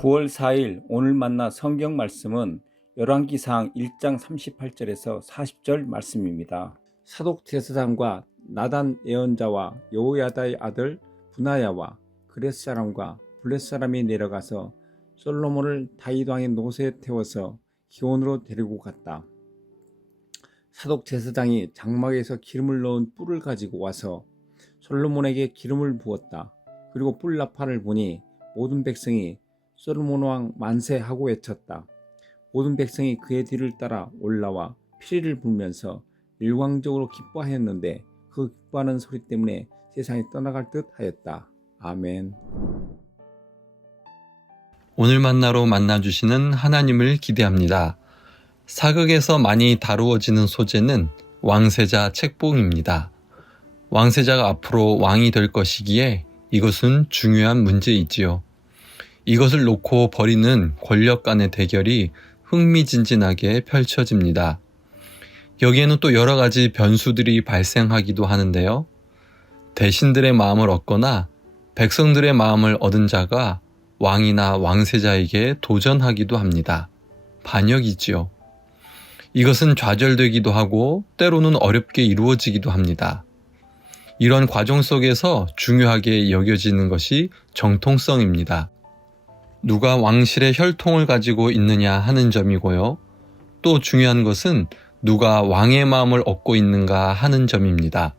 9월 4일 오늘 만나 성경 말씀은 열왕기상 1장 38절에서 40절 말씀입니다. 사독 제사장과 나단 예언자와 여호야다의 아들 분하야와 그렛 사람과 블렛 사람이 내려가서 솔로몬을 다윗 왕의 노새에 태워서 기온으로 데리고 갔다. 사독 제사장이 장막에서 기름을 넣은 뿔을 가지고 와서 솔로몬에게 기름을 부었다. 그리고 뿔 나팔을 보니 모든 백성이 솔로몬 왕 만세하고 외쳤다. 모든 백성이 그의 뒤를 따라 올라와 피리를 불면서 일광적으로 기뻐하였는데 그 기뻐하는 소리 때문에 세상이 떠나갈 듯 하였다. 아멘. 오늘 만나로 만나주시는 하나님을 기대합니다. 사극에서 많이 다루어지는 소재는 왕세자 책봉입니다. 왕세자가 앞으로 왕이 될 것이기에 이것은 중요한 문제이지요. 이것을 놓고 벌이는 권력 간의 대결이 흥미진진하게 펼쳐집니다. 여기에는 또 여러 가지 변수들이 발생하기도 하는데요. 대신들의 마음을 얻거나 백성들의 마음을 얻은 자가 왕이나 왕세자에게 도전하기도 합니다. 반역이지요. 이것은 좌절되기도 하고 때로는 어렵게 이루어지기도 합니다. 이런 과정 속에서 중요하게 여겨지는 것이 정통성입니다. 누가 왕실의 혈통을 가지고 있느냐 하는 점이고요. 또 중요한 것은 누가 왕의 마음을 얻고 있는가 하는 점입니다.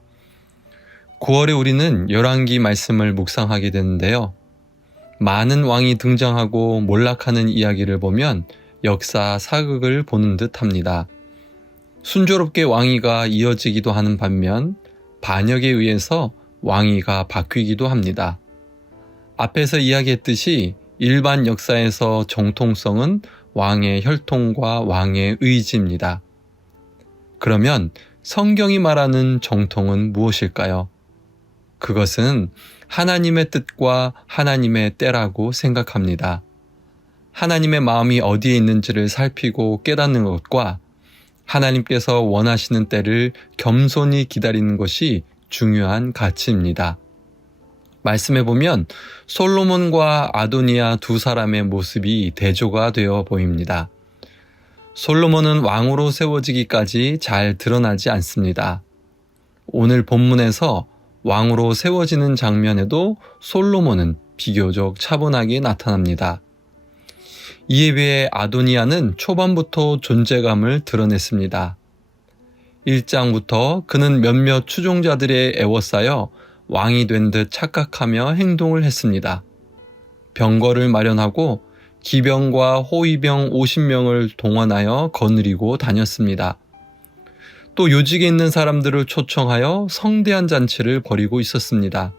9월에 우리는 열왕기 말씀을 묵상하게 되는데요. 많은 왕이 등장하고 몰락하는 이야기를 보면 역사 사극을 보는 듯 합니다. 순조롭게 왕위가 이어지기도 하는 반면 반역에 의해서 왕위가 바뀌기도 합니다. 앞에서 이야기했듯이 일반 역사에서 정통성은 왕의 혈통과 왕의 의지입니다. 그러면 성경이 말하는 정통은 무엇일까요? 그것은 하나님의 뜻과 하나님의 때라고 생각합니다. 하나님의 마음이 어디에 있는지를 살피고 깨닫는 것과 하나님께서 원하시는 때를 겸손히 기다리는 것이 중요한 가치입니다. 말씀해 보면 솔로몬과 아도니아 두 사람의 모습이 대조가 되어 보입니다. 솔로몬은 왕으로 세워지기까지 잘 드러나지 않습니다. 오늘 본문에서 왕으로 세워지는 장면에도 솔로몬은 비교적 차분하게 나타납니다. 이에 비해 아도니아는 초반부터 존재감을 드러냈습니다. 1장부터 그는 몇몇 추종자들에 애워싸여 왕이 된 듯 착각하며 행동을 했습니다. 병거를 마련하고 기병과 호위병 50명을 동원하여 거느리고 다녔습니다. 또 요직에 있는 사람들을 초청하여 성대한 잔치를 벌이고 있었습니다.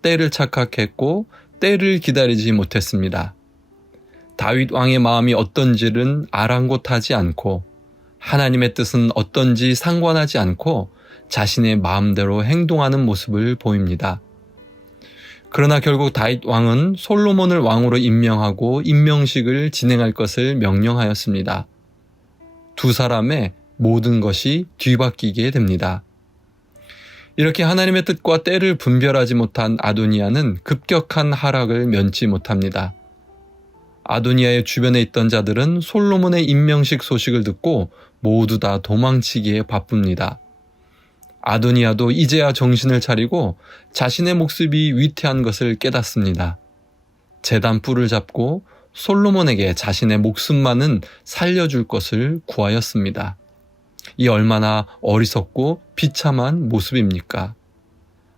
때를 착각했고 때를 기다리지 못했습니다. 다윗 왕의 마음이 어떤지는 아랑곳하지 않고 하나님의 뜻은 어떤지 상관하지 않고 자신의 마음대로 행동하는 모습을 보입니다. 그러나 결국 다윗 왕은 솔로몬을 왕으로 임명하고 임명식을 진행할 것을 명령하였습니다. 두 사람의 모든 것이 뒤바뀌게 됩니다. 이렇게 하나님의 뜻과 때를 분별하지 못한 아도니아는 급격한 하락을 면치 못합니다. 아도니아의 주변에 있던 자들은 솔로몬의 임명식 소식을 듣고 모두 다 도망치기에 바쁩니다. 아도니아도 이제야 정신을 차리고 자신의 목숨이 위태한 것을 깨닫습니다. 제단 뿔을 잡고 솔로몬에게 자신의 목숨만은 살려줄 것을 구하였습니다. 이 얼마나 어리석고 비참한 모습입니까?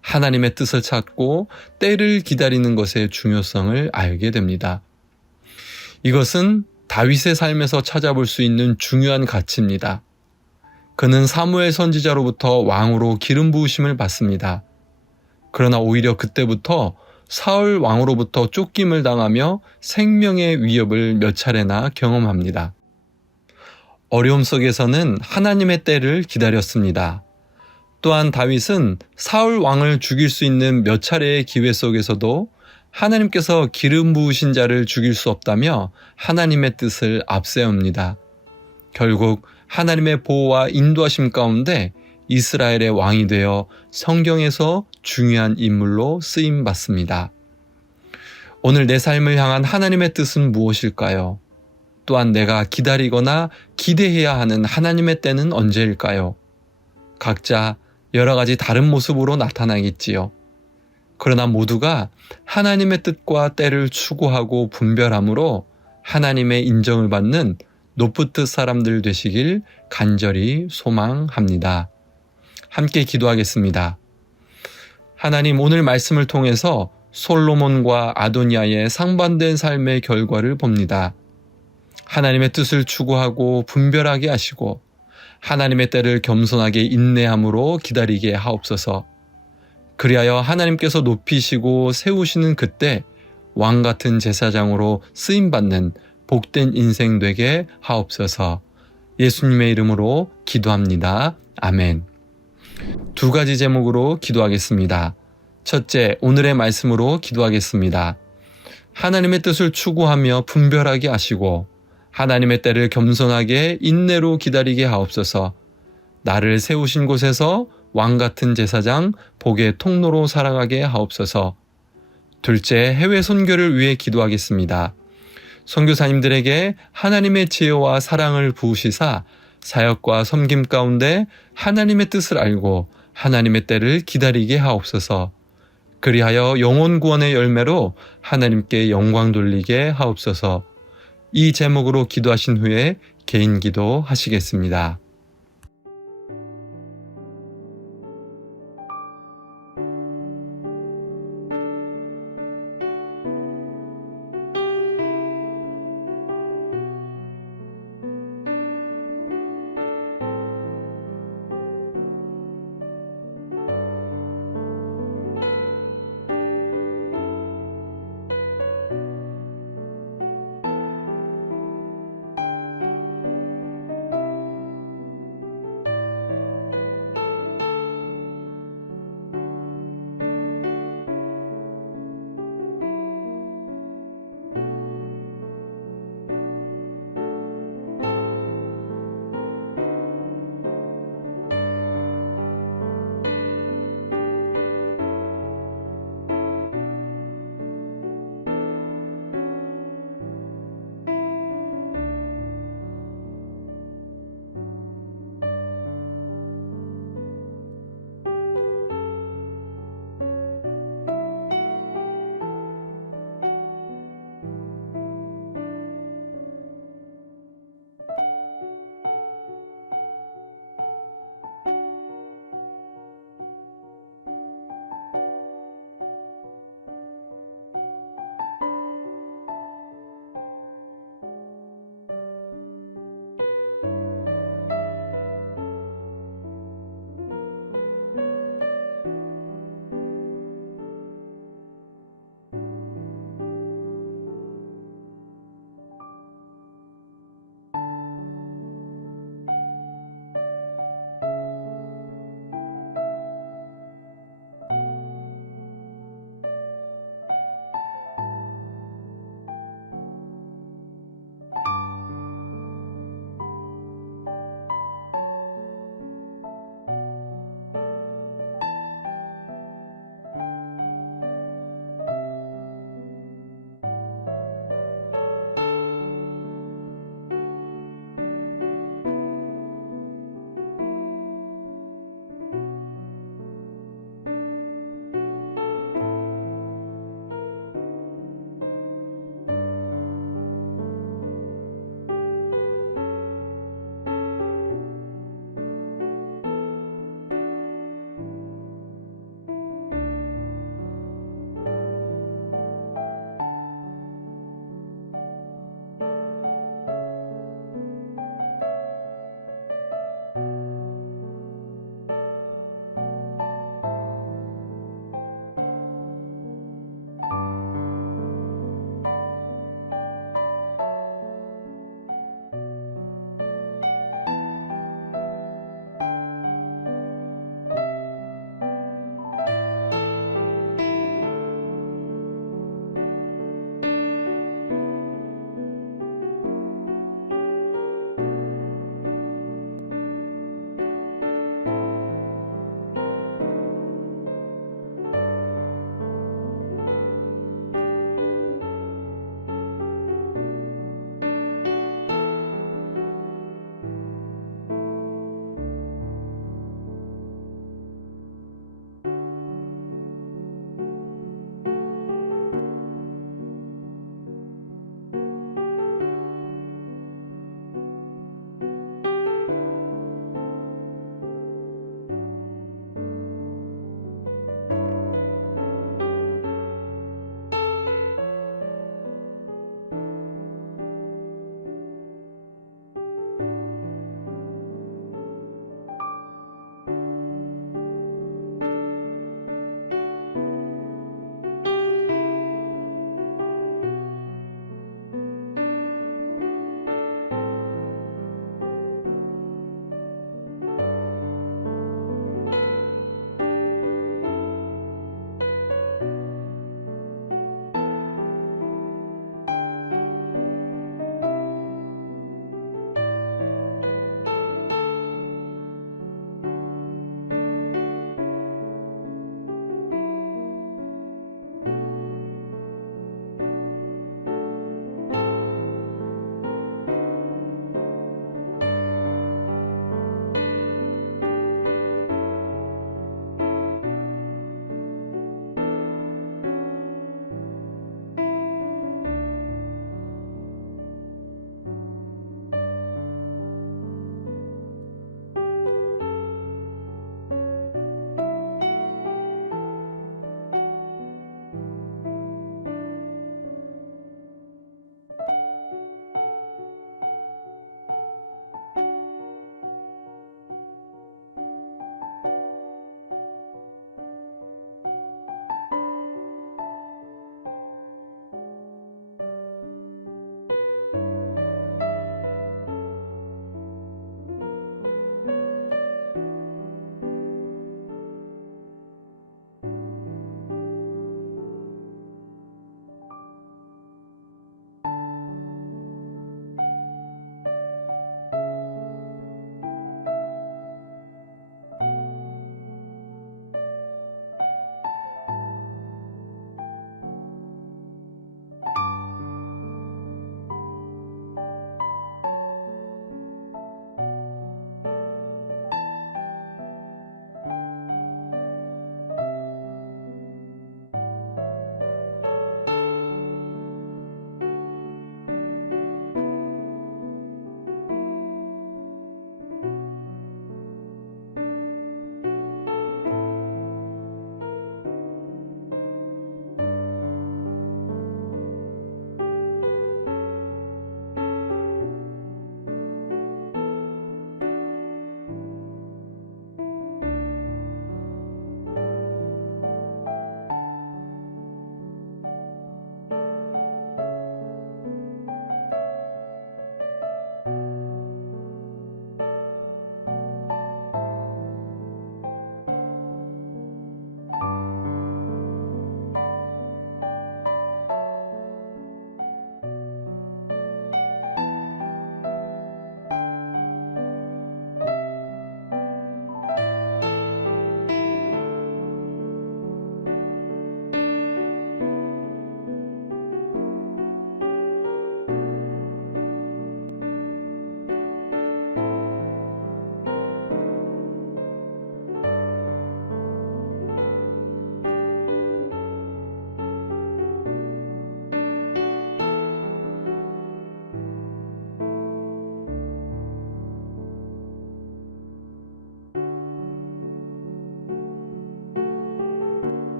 하나님의 뜻을 찾고 때를 기다리는 것의 중요성을 알게 됩니다. 이것은 다윗의 삶에서 찾아볼 수 있는 중요한 가치입니다. 그는 사무엘 선지자로부터 왕으로 기름 부으심을 받습니다. 그러나 오히려 그때부터 사울 왕으로부터 쫓김을 당하며 생명의 위협을 몇 차례나 경험합니다. 어려움 속에서는 하나님의 때를 기다렸습니다. 또한 다윗은 사울 왕을 죽일 수 있는 몇 차례의 기회 속에서도 하나님께서 기름 부으신 자를 죽일 수 없다며 하나님의 뜻을 앞세웁니다. 결국 하나님의 보호와 인도하심 가운데 이스라엘의 왕이 되어 성경에서 중요한 인물로 쓰임받습니다. 오늘 내 삶을 향한 하나님의 뜻은 무엇일까요? 또한 내가 기다리거나 기대해야 하는 하나님의 때는 언제일까요? 각자 여러 가지 다른 모습으로 나타나겠지요. 그러나 모두가 하나님의 뜻과 때를 추구하고 분별함으로 하나님의 인정을 받는 노프트 사람들 되시길 간절히 소망합니다. 함께 기도하겠습니다. 하나님, 오늘 말씀을 통해서 솔로몬과 아도니아의 상반된 삶의 결과를 봅니다. 하나님의 뜻을 추구하고 분별하게 하시고 하나님의 때를 겸손하게 인내함으로 기다리게 하옵소서. 그리하여 하나님께서 높이시고 세우시는 그때 왕같은 제사장으로 쓰임받는 복된 인생 되게 하옵소서. 예수님의 이름으로 기도합니다. 아멘. 두 가지 제목으로 기도하겠습니다. 첫째, 오늘의 말씀으로 기도하겠습니다. 하나님의 뜻을 추구하며 분별하게 하시고 하나님의 때를 겸손하게 인내로 기다리게 하옵소서. 나를 세우신 곳에서 왕같은 제사장, 복의 통로로 살아가게 하옵소서. 둘째, 해외 선교를 위해 기도하겠습니다. 선교사님들에게 하나님의 지혜와 사랑을 부으시사 사역과 섬김 가운데 하나님의 뜻을 알고 하나님의 때를 기다리게 하옵소서. 그리하여 영혼 구원의 열매로 하나님께 영광 돌리게 하옵소서. 이 제목으로 기도하신 후에 개인 기도 하시겠습니다.